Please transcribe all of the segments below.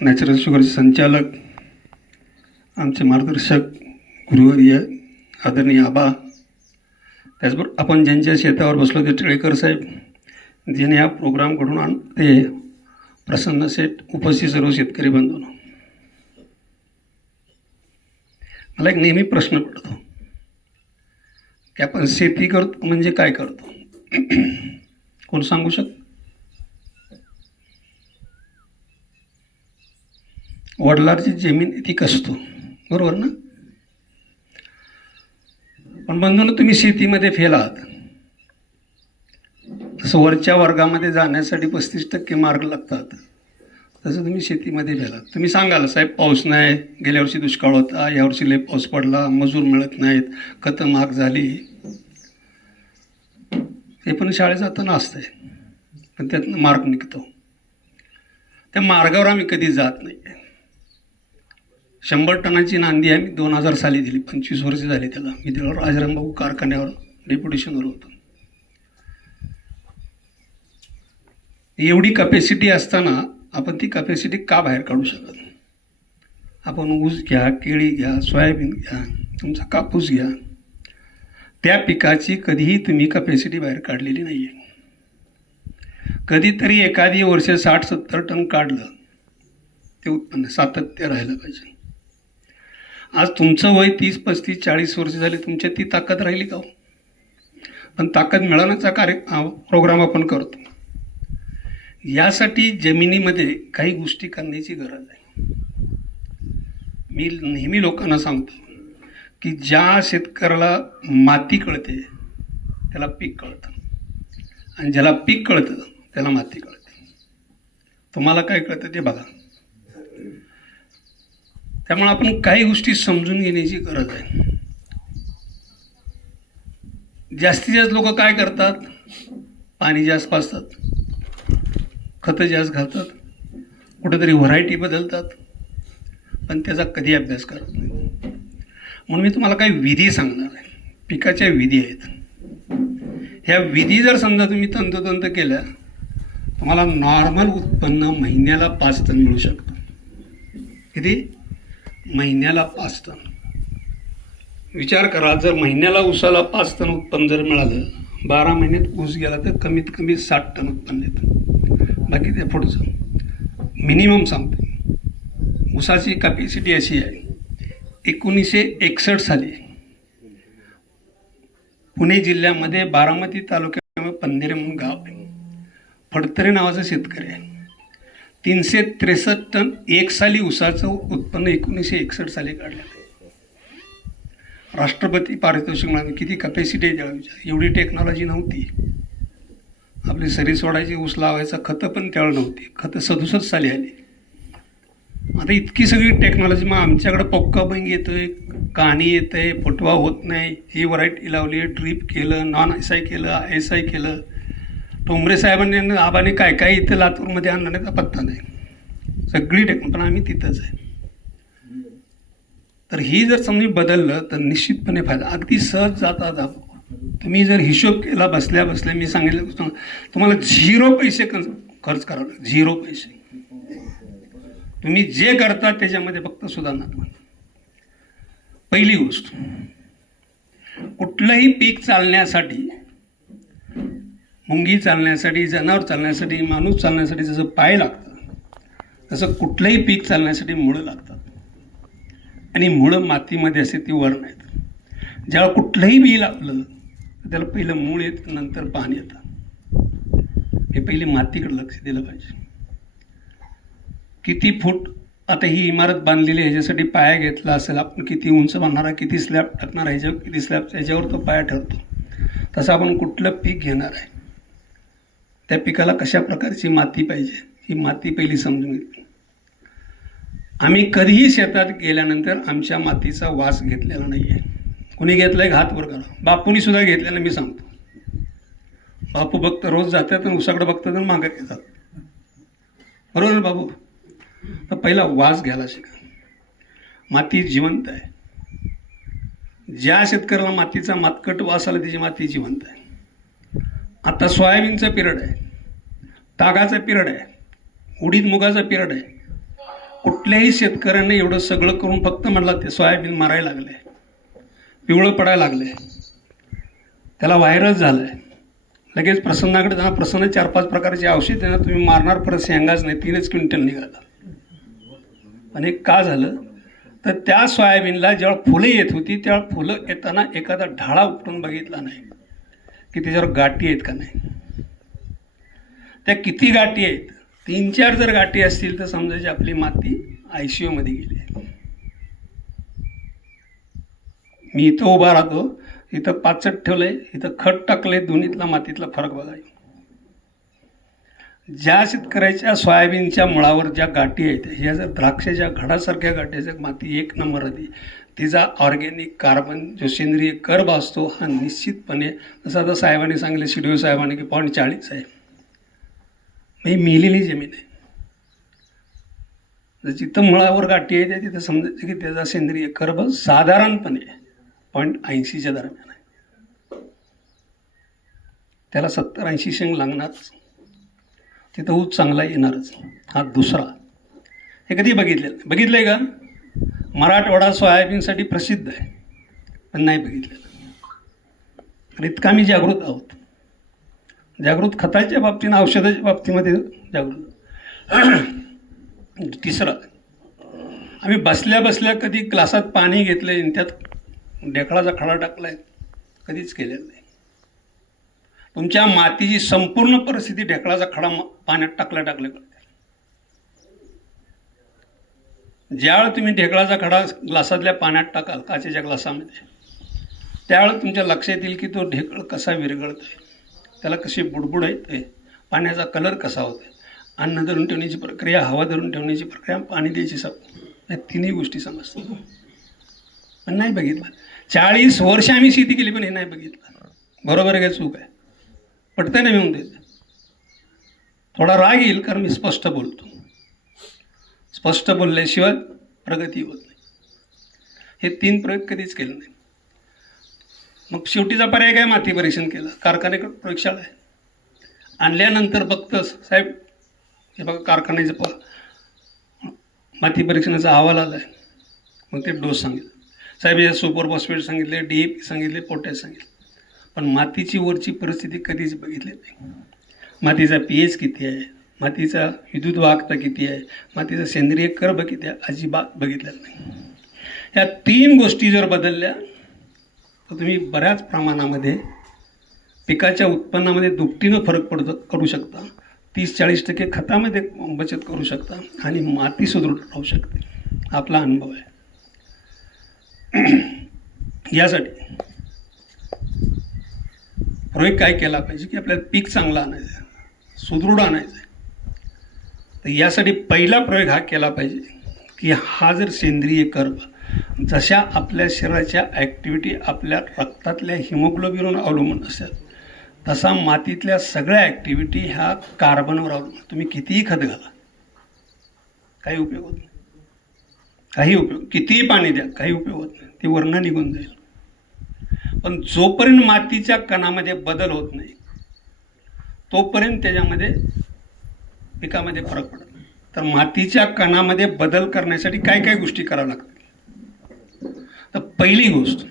Natural शुगरचे संचालक आमचे मार्गदर्शक गुरुवर्य आदरणीय आबा त्याचबरोबर आपण ज्यांच्या शेतावर बसलो ते टिळेकर साहेब ज्याने हा प्रोग्राम घडून आण ते प्रसन्न सेठ उपस्थित सर्व शेतकरी बंधून. मला एक नेहमी प्रश्न पडतो. की आपण शेती करतो म्हणजे काय करतो? कोण सांगू शकतो? वडिलांची जमीन ती कसतो? बरोबर ना? पण बंधून तुम्ही शेतीमध्ये फेल आहात. तसं वरच्या वर्गामध्ये जाण्यासाठी पस्तीस टक्के मार्क लागतात. तसं तुम्ही शेतीमध्ये फेलात तुम्ही सांगाल साहेब पाऊस नाही गेल्या वर्षी दुष्काळ होता यावर्षी लय पाऊस पडला मजूर मिळत नाहीत खतं महाग झाली. ते पण शाळेत जाताना असतंय. पण त्यातनं मार्क निघतो. त्या मार्गावर आम्ही कधी जात नाही शंभर टनाची नांदी आम्ही दोन हजार साली दिली. पंचवीस वर्ष झाली त्याला. मी त्याला राजारामबाबू कारखान्यावर डेप्युटेशनवर होतो. एवढी कपॅसिटी असताना आपण ती कपॅसिटी का बाहेर काढू शकत आपण ऊस घ्या केळी घ्या सोयाबीन घ्या तुमचा कापूस घ्या. त्या पिकाची कधीही तुम्ही कपॅसिटी बाहेर काढलेली नाही आहे कधीतरी एखादी वर्ष साठ सत्तर टन काढलं ते उत्पन्न सातत्य राहिलं पाहिजे. आज तुमचं वय तीस पस्तीस चाळीस वर्ष झाले तुमच्या ती ताकद राहिली का हो? पण ताकद मिळवण्याचा कार्य प्रोग्राम आपण करतो. यासाठी जमिनीमध्ये काही गोष्टी करण्याची गरज आहे. मी नेहमी लोकांना सांगतो की ज्या शेतकऱ्याला माती कळते त्याला पीक कळतं. आणि ज्याला पीक कळतं त्याला माती कळते. तुम्हाला काय कळतं ते बघा. त्यामुळे आपण काही गोष्टी समजून घेण्याची गरज आहे. जास्तीत जास्त लोक काय करतात? पाणी जास्त पाजतात. खतं जास्त घालतात. कुठेतरी व्हरायटी बदलतात. पण त्याचा कधी अभ्यास करत नाही. म्हणून मी तुम्हाला काही विधी सांगणार आहे. पिकाच्या विधी आहेत. ह्या विधी जर समजा तुम्ही तंतोतंत केल्या तुम्हाला नॉर्मल उत्पन्न महिन्याला पाच टन मिळू शकतं. किती? महिन्याला पाच टन. विचार करा जर महिन्याला ऊसाला पाच टन उत्पन्न जर मिळालं बारा महिन्यात ऊस गेला तर कमीत कमी साठ टन उत्पन्न येतं. बाकी ते पुढचं. मिनिमम सांगते ऊसाची कॅपॅसिटी अशी आहे. एकोणीसशे एकसष्ट साली पुणे जिल्ह्यामध्ये बारामती तालुक्यामध्ये पंधेरे म्हणून गाव आहे. फडतरे नावाचा शेतकरी आहे. तीनशे त्रेसष्ट टन एक साली ऊसाचं उत्पन्न एकोणीसशे एकसष्ट साली काढलेलं राष्ट्रपती पारितोषिक मिळालं. किती कपॅसिटी आहे विचार. एवढी टेक्नॉलॉजी नव्हती. आपली सरी सोडायची ऊस लावायचं खतं पण त्यावेळी नव्हती. खतं सदुसष्ट साली आली. आता इतकी सगळी टेक्नॉलॉजी मग आमच्याकडं पक्का बंग येतोय कहाणी येतंय फुटवा होत नाही. ही व्हरायटी लावली ड्रीप केलं नॉन एस आय केलं एस आय केलं. टोंबरे साहेबांनी आबाने काय काय इथं लातूरमध्ये आणण्याचा पत्ता नाही. सगळी टेक्नो पण आम्ही तिथंच आहे. तर ही जर समजा बदललं तर निश्चितपणे फायदा. अगदी सहज जाता जातो. तुम्ही जर हिशोब केला बसल्या बसल्या मी सांगितलं तुम्हाला झिरो पैसे खर्च खर्च करावे लागेल झिरो पैसे. तुम्ही जे करता त्याच्यामध्ये फक्त सुधारणा पहिली गोष्ट. कुठलंही पीक चालण्यासाठी मुंगी चालण्यासाठी जनावर चालण्यासाठी माणूस चालण्यासाठी जसं पाय लागतं तसं कुठलंही पीक चालण्यासाठी मुळं लागतात. आणि मुळं मातीमध्ये असे ती वर नाहीत ज्यावेळेला कुठलंही बी लागलं तर त्याला पहिलं मूळ येतं नंतर पाणी येतं. हे पहिले मातीकडे लक्ष दिलं पाहिजे. किती फूट आता ही इमारत बांधलेली ह्याच्यासाठी पाया घेतला असेल आपण किती उंच बांधणार आहे किती स्लॅब टाकणार ह्याच्यावर किती स्लॅब ह्याच्यावर तो पाया ठरतो. तसं आपण कुठलं पीक घेणार आहे? त्या पिकाला कशा प्रकारची माती पाहिजे? ही माती पहिली समजून घेतली. आम्ही कधीही शेतात गेल्यानंतर आमच्या मातीचा वास घेतलेला नाही आहे कुणी घेतलाय? हात वर करा बापूनी सुद्धा घेतलेला मी सांगतो. बापू बघत रोज जातात आणि उसाकडे बघतात आणि मागं घेतात बरोबर ना बाबू तर पहिला वास घ्यायला शिका. माती जिवंत आहे. ज्या शेतकऱ्याला मातीचा मातकट वास आला त्याची माती जिवंत आहे. आता सोयाबीनचा पिरियड आहे. तागाचा पिरियड आहे. उडीद मुगाचा पिरियड आहे. कुठल्याही शेतकऱ्याने एवढं सगळं करून फक्त म्हटलं ते सोयाबीन मारायला लागले. पिवळं पडायला लागले. त्याला व्हायरस झालं आहे लगेच प्रसन्नाकडे जाणार प्रसन्न चार पाच प्रकारचे औषध त्यांना तुम्ही मारणार परत शेंगाच नाही तीनच क्विंटल निघाला. आणि का झालं? तर त्या सोयाबीनला जेव्हा फुलं येत होती तेव्हा फुलं येताना एखादा ढाळा उपटून बघितला नाही. की त्याच्यावर गाठी आहेत का नाही? त्या किती गाठी आहेत? तीन चार जर गाठी असतील तर समजायची आपली माती आय सी यूमध्ये गेली आहे. मी इथं उभा राहतो इथं पाचट ठेवलंय इथं खत टाकलंय दोन्हीतला मातीतला फरक बघाय ज्या शेतकऱ्याच्या सोयाबीनच्या मुळावर ज्या गाठी आहेत ह्या जर द्राक्षाच्या घडासारख्या गाठीच्या माती एक नंबर आली तिचा ऑर्गेनिक कार्बन जो सेंद्रिय कर्ब असतो हा निश्चितपणे जसं आता साहेबांनी सांगितलं शिडीओ साहेबांनी की पॉईंट चाळीस आहे. म्हणजे ही मिलेली जमीन आहे. जिथं मुळावर गाठी आहे तिथं समजायचं की त्याचा सेंद्रिय कर्ब साधारणपणे पॉईंट ऐंशीच्या दरम्यान आहे. त्याला सत्तर ऐंशी शेंग लागणारच तिथं ऊस चांगला येणारच. हा दुसरा. हे कधी बघितलेलं? नाही. आहे का? मराठवाडा सोयाबीनसाठी प्रसिद्ध आहे. पण नाही बघितलेलं. तर इतका आम्ही जागृत आहोत. जागृत खताच्या बाबतीनं औषधाच्या बाबतीमध्ये जागृत. तिसरं आम्ही बसल्या बसल्या कधी ग्लासात पाणी घेतलं आणि त्यात ढेकळाचा खडा टाकलाय. कधीच केलेलं नाही. तुमच्या मातीची संपूर्ण परिस्थिती ढेकळाचा खडा म- पाण्यात टाकल्या टाकल्या. ज्यावेळी तुम्ही ढेकळाचा खडा ग्लासातल्या पाण्यात टाकाल काचेच्या ग्लासामध्ये त्यावेळेस तुमच्या लक्षात येईल की तो ढेकळ कसा विरघळतोय. त्याला कशी बुडबुड येते पाण्याचा कलर कसा होतो अन्न धरून ठेवण्याची प्रक्रिया हवा धरून ठेवण्याची प्रक्रिया पाणी द्यायची सब या तिन्ही गोष्टी समजतात. पण नाही बघितलं. चाळीस वर्ष आम्ही शेती केली पण हे नाही बघितलं. बरोबर आहे काय चूक आहे? पटतं ना म्हणून देत थोडा राग येईल कारण मी स्पष्ट बोलतो. स्पष्ट बोलल्याशिवाय प्रगती होत नाही. हे तीन प्रयोग कधीच केले नाही मग शेवटीचा पर्याय काय? माती परीक्षण केलं. कारखान्याकडे प्रयोगशाळा आहे. आणल्यानंतर बघतं साहेब हे बघा कारखान्याचं प माती परीक्षणाचा अहवाल आला आहे मग ते डोस सांगितलं. साहेब या सुपर फॉस्फेट सांगितले डी ए पी सांगितले पोटॅश सांगितले. पण मातीची वरची परिस्थिती कधीच बघितली नाही. मातीचा पी एच किती आहे? मातीचा विद्युत वाहकता किती आहे? मातीचा सेंद्रिय कर्ब किती आहे? अजिबात बघितलेलं नाही. या तीन गोष्टी जर बदलल्या तर तुम्ही बऱ्याच प्रमाणामध्ये पिकाच्या उत्पन्नामध्ये दुपटीनं फरक पडतो करू शकता. तीस चाळीस टक्के खतामध्ये बचत करू शकता आणि माती सुदृढ राहू शकते. आपला अनुभव आहे. यासाठी प्रयोग काय केला पाहिजे की आपल्याला पीक चांगलं आणायचं आहे सुदृढ आणायचं आहे तर यासाठी पहिला प्रयोग हा केला पाहिजे की हा जर सेंद्रिय कर्ब जशा आपल्या शरीराच्या ॲक्टिव्हिटी आपल्या रक्तातल्या हिमोग्लोबिनवर अवलंबून असेल तसा मातीतल्या सगळ्या ॲक्टिव्हिटी ह्या कार्बनवर अवलंबून. तुम्ही कितीही खत घाला काही उपयोग होत नाही. काही उपयोग कितीही पाणी द्या काही उपयोग होत नाही. ती वर्ण निघून जाईल. पण जोपर्यंत मातीच्या कणामध्ये बदल होत नाही तोपर्यंत त्याच्यामध्ये पिकामध्ये फरक पडत तर मातीच्या कणामध्ये बदल करण्यासाठी काय काय गोष्टी कराव्या लागतात तर पहिली गोष्ट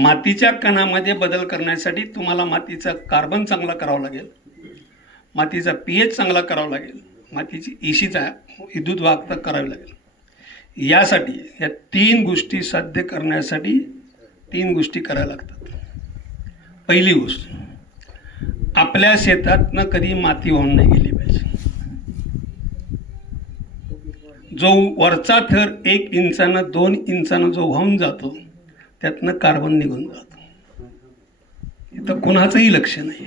मातीच्या कणामध्ये बदल करण्यासाठी तुम्हाला मातीचा कार्बन चांगला करावा लागेल. मातीचा पी एच चांगला करावा लागेल. मातीची इशीचा विद्युत वाहकता करावी लागेल. यासाठी या तीन गोष्टी साध्य करण्यासाठी तीन गोष्टी करायला लागतात. पहिली गोष्ट आपल्या शेतातनं कधी माती वाहून नाही गेली. जो वरचा थर एक इंचानं दोन इंचानं जो वाहून जातो त्यातनं कार्बन निघून जातो. इथं कोणाचंही लक्ष नाही.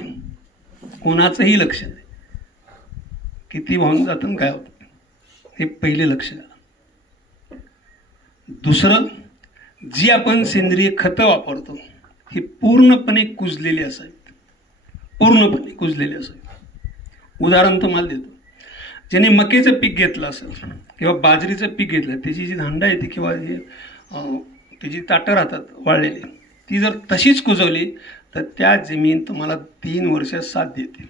कोणाचंही लक्ष नाही. किती वाहून जातं काय होतं? हे पहिले लक्ष दुसरं जी आपण सेंद्रिय खतं वापरतो ही पूर्णपणे कुजलेली असावीत पूर्णपणे कुजलेली असावी उदाहरण तुम्हाला देतो. ज्याने मकेचं पीक घेतलं असेल किंवा बाजरीचं पीक घेतलं त्याची जी धांडा येते किंवा जी त्याची ताटं राहतात वाळलेली ती जर तशीच कुजवली तर त्या जमीन तुम्हाला तीन वर्ष साथ देते.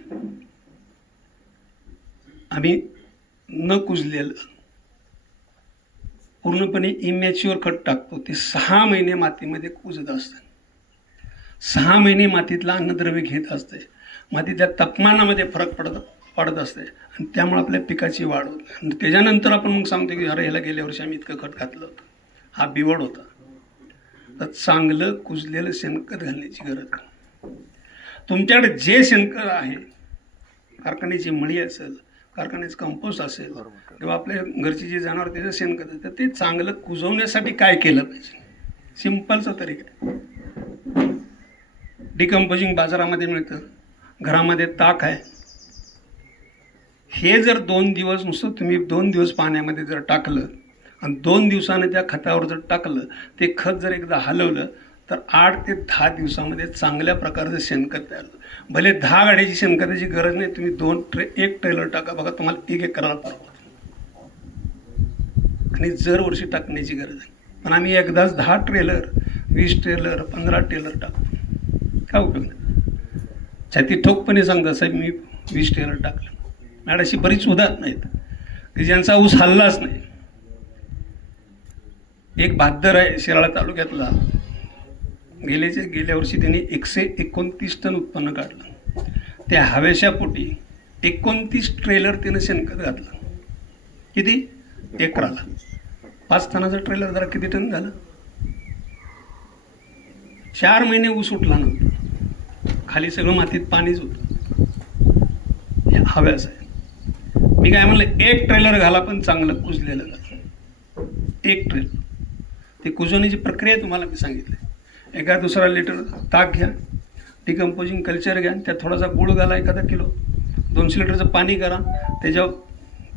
आम्ही न कुजलेलं पूर्णपणे इमॅच्युअर खत टाकतो. ते सहा महिने मातीमध्ये कुजत असतं. सहा महिने मातीतला अन्नद्रव्य घेत असते. मातीतल्या तापमानामध्ये फरक पडतो पडत असते. आणि त्यामुळे आपल्या पिकाची वाढ होते. आणि त्याच्यानंतर आपण मग सांगतो की अरे ह्याला गेल्या वर्षी आम्ही इतकं खत घातलं होतं. हा बिवड होता. तर चांगलं कुजलेलं शेणखत घालण्याची गरज. तुमच्याकडे जे शेणखत आहे कारखान्याची मळी असेल कारखान्याचं कंपोस्ट असेल किंवा आपल्या घरची जी जनावर त्याचं शेणखत तर ते चांगलं कुजवण्यासाठी काय केलं पाहिजे? सिंपलचा तरीका डिकम्पोजिंग बाजारामध्ये मिळतं. घरामध्ये ताक आहे. हे जर दोन दिवस नुसतं तुम्ही दोन दिवस पाण्यामध्ये जर टाकलं आणि दोन दिवसाने त्या खतावर जर टाकलं ते खत जर एकदा हलवलं तर आठ ते दहा दिवसामध्ये चांगल्या प्रकारचं शेणखत तयार होतं भले दहा गाड्याची शेणखताची गरज नाही तुम्ही दोन ट्रे एक ट्रेलर टाका बघा तुम्हाला एक एकराला परवडतं. आणि जर वर्षी टाकण्याची गरज आहे पण आम्ही एकदाच दहा ट्रेलर वीस ट्रेलर पंधरा ट्रेलर टाकतो. काय उपयोग नाही. छाती ठोकपणे सांगता साहेब मी वीस ट्रेलर टाकलं. मॅड अशी बरीच उदाहरणं आहेत की ज्यांचा ऊस हल्लाच नाही. एक बहादर आहे शिराळा तालुक्यातला. गेल्याच्या गेल्या वर्षी त्यांनी एकशे एकोणतीस टन उत्पन्न काढलं. त्या हवेशा पोटी एकोणतीस ट्रेलर त्यानं शेणखत घातलं. किती? एकराला. पाच टनाचा ट्रेलर जरा किती टन झालं? चार महिने ऊस उठला नव्हता. खाली सगळं मातीत पाणीच होतं. हे हव्यास आहे. मी काय म्हणलं एक ट्रेलर घाला पण चांगलं कुजलेलं घाला एक ट्रेलर ते कुजवण्याची प्रक्रिया तुम्हाला मी सांगितली. एका दुसरा लिटर ताक घ्या डिकम्पोजिंग कल्चर घ्या त्यात थोडासा गुळ घाला एखादा किलो. दोनशे लिटरचं पाणी करा. त्याच्यावर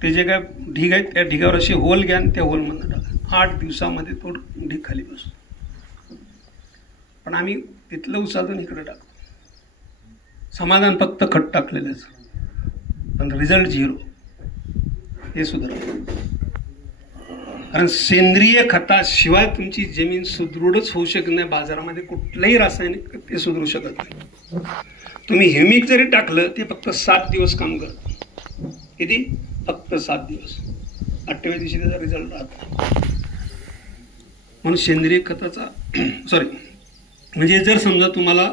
ते जे काय ढीग आहेत त्या ढिगावर असे होल घ्या आणि त्या होलमधनं टाका. आठ दिवसामध्ये तो ढीग खाली बसतो. पण आम्ही तिथलं उचलतो इकडे टाकतो. समाधान फक्त खट टाकलेलंच. पण रिझल्ट झिरो हे सुधारा. कारण सेंद्रिय खताशिवाय तुमची जमीन सुदृढच होऊ शकत नाही. बाजारामध्ये कुठलंही रासायनिक ते सुधरू शकत नाही. तुम्ही ह्युमिक जरी टाकलं ते फक्त सात दिवस काम करतं. किती? फक्त सात दिवस. अठ्ठावीस दिवशी त्याचा रिझल्ट राहतो. म्हणून सेंद्रिय खताचा सॉरी म्हणजे जर समजा तुम्हाला